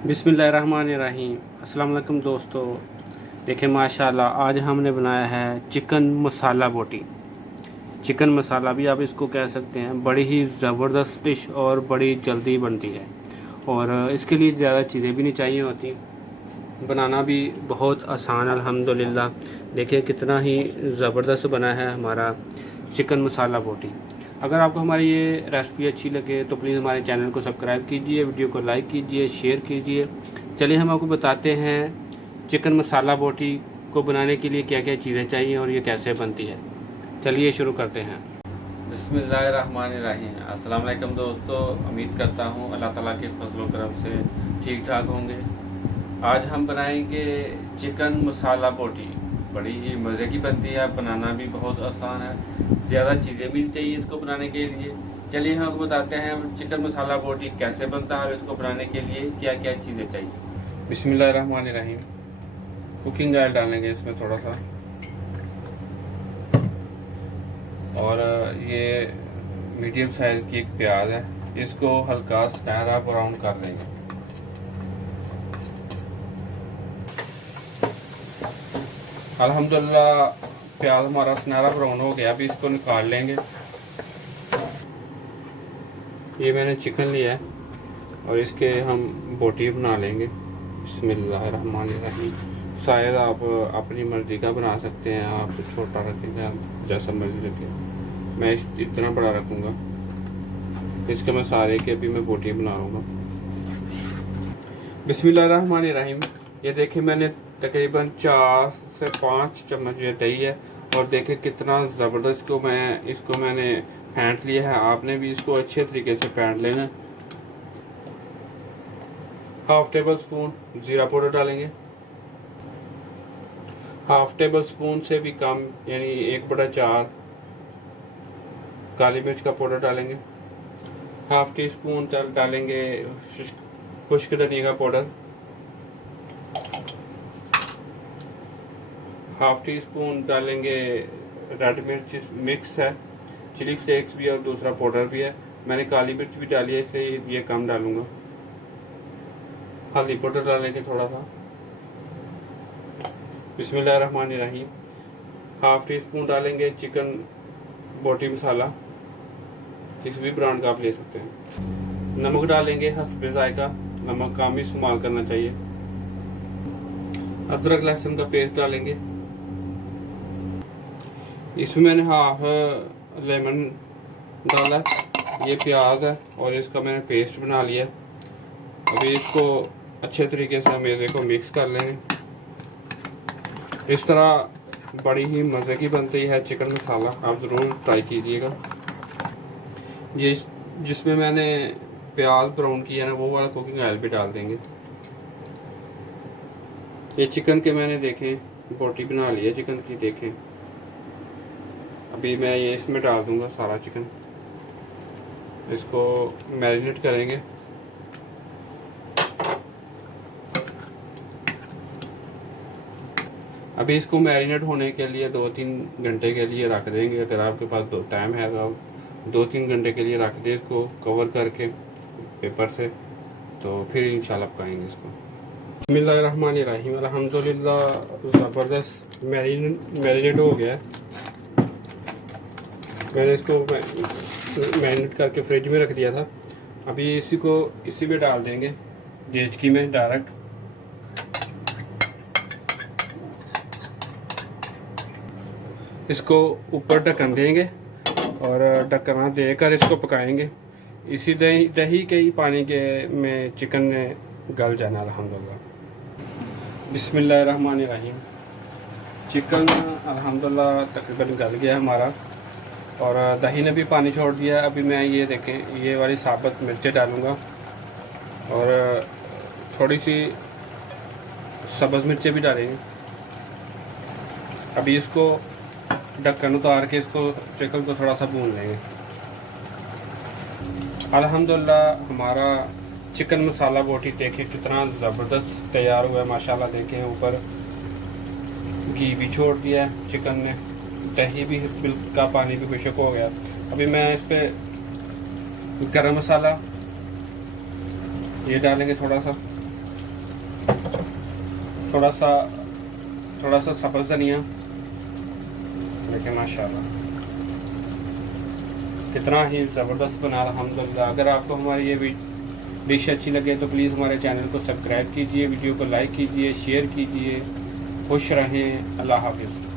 बिस्मिल्लाहिर्रहमानिर्रहीम। अस्सलाम वालेकुम दोस्तों। देखें माशाल्लाह आज हमने बनाया है चिकन मसाला बोटी। चिकन मसाला भी आप इसको कह सकते हैं। बड़ी ही ज़बरदस्त डिश और बड़ी जल्दी बनती है और इसके लिए ज़्यादा चीज़ें भी नहीं चाहिए होती। बनाना भी बहुत आसान अल्हम्दुलिल्लाह। देखिए कितना ही ज़बरदस्त बना है हमारा चिकन मसाला बोटी। अगर आपको हमारी ये रेसिपी अच्छी लगे तो प्लीज़ हमारे चैनल को सब्सक्राइब कीजिए, वीडियो को लाइक कीजिए, शेयर कीजिए। चलिए हम आपको बताते हैं चिकन मसाला बोटी को बनाने के लिए क्या क्या चीज़ें चाहिए और ये कैसे बनती है। चलिए शुरू करते हैं। बिस्मिल्लाहिर्रहमानिर्रहीम। अस्सलाम वालेकुम दोस्तों, उम्मीद करता हूँ अल्लाह ताला के फजल करम से ठीक ठाक होंगे। आज हम बनाएंगे चिकन मसाला बोटी। बड़ी ही मज़े की बनती है, बनाना भी बहुत आसान है, ज़्यादा चीज़ें भी नहीं चाहिए इसको बनाने के लिए। चलिए हम आपको बताते हैं चिकन मसाला बोटी कैसे बनता है और इसको बनाने के लिए क्या क्या चीज़ें चाहिए। बिस्मिल्लाहिर्रहमानिर्रहीम। कुकिंग ऑयल डालेंगे इसमें थोड़ा सा, और ये मीडियम साइज़ की एक प्याज है, इसको हल्का सुनहरा ब्राउन कर देंगे। अल्हम्दुलिल्लाह प्याज हमारा सुनहरा ब्राउन हो गया, अभी इसको निकाल लेंगे। ये मैंने चिकन लिया है और इसके हम बोटी बना लेंगे। बिस्मिल्लाहिर्रहमानिर्रहीम। शायद आप अपनी मर्ज़ी का बना सकते हैं, आप छोटा रखेंगे जैसा मर्ज़ी रखें। मैं इतना बड़ा रखूँगा। इसके मैं सारे के अभी मैं बोटी बनाऊँगा। बिस्मिल्लाहिर्रहमानिर्रहीम। ये देखिए मैंने तकरीबन 4 से 5 चम्मच ये दही है और देखिए कितना ज़बरदस्त को इसको मैंने फेंट लिया है। आपने भी इसको अच्छे तरीके से फेंट लेना। हाफ टेबल स्पून ज़ीरा पाउडर डालेंगे, हाफ टेबल स्पून से भी कम यानी 1/4 काली मिर्च का पाउडर डालेंगे, हाफ टी स्पून डालेंगे खुश्क धनिया का पाउडर, हाफ टी स्पून डालेंगे रेड मिर्च मिक्स है, चिली फ्लेक्स भी और दूसरा पाउडर भी है। मैंने काली मिर्च भी डाली है इसलिए ये कम डालूंगा। हल्दी पाउडर डालेंगे थोड़ा सा। बिस्मिल्लाहिर्रहमानिर्रहीम। हाफ टी स्पून डालेंगे चिकन बोटी मसाला, किसी भी ब्रांड का आप ले सकते हैं। नमक डालेंगे हस्बे जायका, नमक कम ही इस्तेमाल करना चाहिए। अदरक लहसुन का पेस्ट डालेंगे। इसमें मैंने हाफ लेमन डाला, ये प्याज है और इसका मैंने पेस्ट बना लिया। अभी इसको अच्छे तरीके से मेज़े को मिक्स कर लेंगे। इस तरह बड़ी ही मज़े की बनती है चिकन मसाला, आप ज़रूर ट्राई कीजिएगा। ये जिसमें मैंने प्याज ब्राउन किया ना वो वाला कुकिंग ऑयल भी डाल देंगे। ये चिकन के मैंने देखें बोटी बना ली है चिकन की, देखें। अभी मैं ये इसमें डाल दूंगा सारा चिकन, इसको मैरिनेट करेंगे। अभी इसको मैरिनेट होने के लिए 2-3 घंटे के लिए रख देंगे। अगर आपके पास टाइम है तो आप 2-3 घंटे के लिए रख दें इसको कवर करके पेपर से, तो फिर इंशाल्लाह पकाएंगे इसको। बिस्मिल्लाहिर्रहमानिर्रहीम। अल्हम्दुलिल्लाह ज़बरदस्त मैरिनेट हो गया है। मैंने इसको मैरिनेट करके फ्रिज में रख दिया था। अभी इसी में डाल देंगे डेचकी में डायरेक्ट। इसको ऊपर ढक्कन देंगे और ढक्कन देकर इसको पकाएंगे। इसी दही के ही पानी के में चिकन ने गल जाना अल्हम्दुलिल्लाह। बिस्मिल्लाहिर्रहमानिर्रहीम। चिकन अल्हम्दुलिल्लाह तकरीबन गल गया हमारा और दही ने भी पानी छोड़ दिया। अभी मैं ये देखें ये वाली साबुत मिर्चें डालूँगा और थोड़ी सी सब्ज़ मिर्चें भी डालेंगे। अभी इसको ढक्कन उतार के इसको चिकन को थोड़ा सा भून लेंगे। अल्हम्दुलिल्लाह हमारा चिकन मसाला बोटी देखिए कितना ज़बरदस्त तैयार हुआ है माशाल्लाह। देखें ऊपर घी भी छोड़ दिया है चिकन ने, दही भी का पानी भी खुश्क हो गया। अभी मैं इस पर गरम मसाला ये डालेंगे थोड़ा सा, थोड़ा सा सब्ज़ धनिया। देखिए माशाल्लाह कितना ही ज़बरदस्त बना अल्हम्दुलिल्लाह। अगर आपको हमारी ये डिश अच्छी लगे तो प्लीज़ हमारे चैनल को सब्सक्राइब कीजिए, वीडियो को लाइक कीजिए, शेयर कीजिए। खुश रहें। अल्लाह हाफिज़।